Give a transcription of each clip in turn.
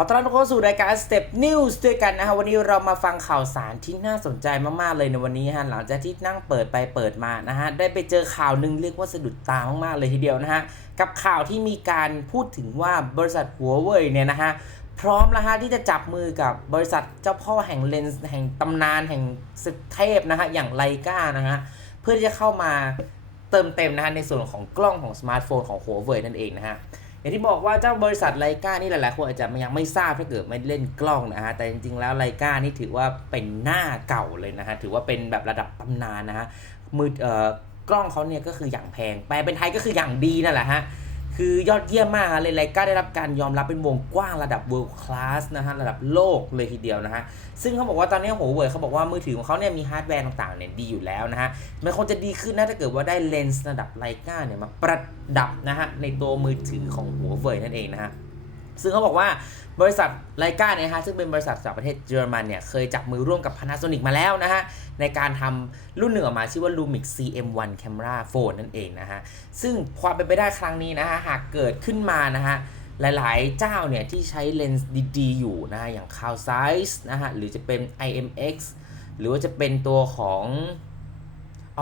ขอต้อนรับทุกคนสู่รายการ Step News ด้วยกันนะฮะวันนี้เรามาฟังข่าวสารที่น่าสนใจมากๆเลยในวันนี้ฮะหลังจากที่นั่งเปิดไปเปิดมานะฮะได้ไปเจอข่าวหนึ่งเรียกว่าสะดุดตามากๆเลยทีเดียวนะฮะกับข่าวที่มีการพูดถึงว่าบริษัทหัวเว่ยเนี่ยนะฮะพร้อมแล้วฮะที่จะจับมือกับบริษัทเจ้าพ่อแห่งเลนส์แห่งตำนานแห่งสเทพนะฮะอย่างไลกานะฮะเพื่อที่จะเข้ามาเติมเต็มนะฮะในส่วนของกล้องของสมาร์ทโฟนของหัวเว่ยนั่นเองนะฮะ อย่างที่บอกว่าเจ้าบริษัทไลกานี่หลายๆคนอาจจะยังไม่ทราบถ้าเกิดไม่เล่นกล้องนะฮะ แต่จริงๆแล้วไลกานี่ถือว่าเป็นหน้าเก่าเลยนะฮะ ถือว่าเป็นแบบระดับตำนานนะฮะ มือเอ่อกล้องเขาเนี่ยก็คืออย่างแพง แปลเป็นไทยก็คืออย่างดีนั่นแหละฮะ คือยอดเยี่ยมมากฮะเลยไลกาได้รับการยอมรับเป็นวงกว้างระดับ world class นะฮะ ระดับโลกเลยทีเดียวนะฮะ ซึ่งเขาบอกว่าตอนนี้หัวเว่ยเขาบอกว่ามือถือของเขาเนี่ยมีฮาร์ดแวร์ต่างๆเนี่ยดีอยู่แล้วนะฮะ มันคงจะดีขึ้นนะถ้าเกิดว่าได้เลนส์ระดับไลกาเนี่ยมาประดับนะฮะในตัวมือถือของหัวเว่ยนั่นเองนะฮะ ซึ่งเขาบอกว่าบริษัทไลกาเนี่ยฮะซึ่งเป็นบริษัทจากประเทศเยอรมันเนี่ยเคยจับมือร่วมกับ Panasonic มาแล้วนะฮะ ในการทำรุ่นหนึ่งออกมาชื่อว่า Lumix CM1 Camera Phone นั่นเองนะฮะ ซึ่งความเป็นไปได้ครั้งนี้นะฮะ หากเกิดขึ้นมานะฮะ หลายๆ เจ้าเนี่ย ที่ใช้เลนส์ดีๆ อยู่นะฮะ อย่าง c a l Size นะฮะ หรือจะเป็น IMX หรือว่าจะเป็นตัวของ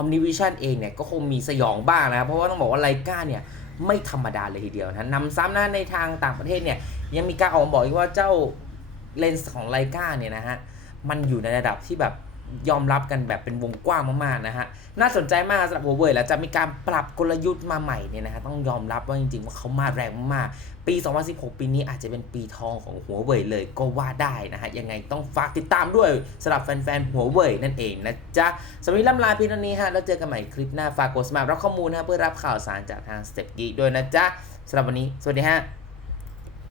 Omnivision เองเนี่ยก็คงมีสยองบ้างนะเพราะว่าต้องบอกว่าไลกาเนี่ย ไม่ธรรมดาเลยทีเดียวนะนำซ้ำนะในทางต่างประเทศเนี่ยยังมีการออกมาบอกอีกว่าเจ้าเลนส์ของไลกาเนี่ยนะฮะมันอยู่ในระดับที่แบบ ยอมรับกันแบบเป็นวงกว้างมากๆนะฮะ น่าสนใจมากสำหรับหัวเว่ยแล้วจะมีการปรับกลยุทธ์มาใหม่เนี่ยนะฮะ ต้องยอมรับว่าจริงๆ ว่าเขามาแรงมากๆ ปี 2016 ปีนี้อาจจะเป็นปีทองของหัวเว่ยเลยก็ว่าได้นะฮะ ยังไงต้องฝากติดตามด้วยสำหรับแฟนๆหัวเว่ยนั่นเองนะจ๊ะสำหรับวันนี้ล่ำลาเพียงเท่านี้ฮะ แล้วเจอกันใหม่คลิปหน้า ฝากกดสมัครรับข้อมูลนะเพื่อรับข่าวสารจากทาง Step Geek ด้วยนะจ๊ะสำหรับวันนี้ สวัสดีฮะ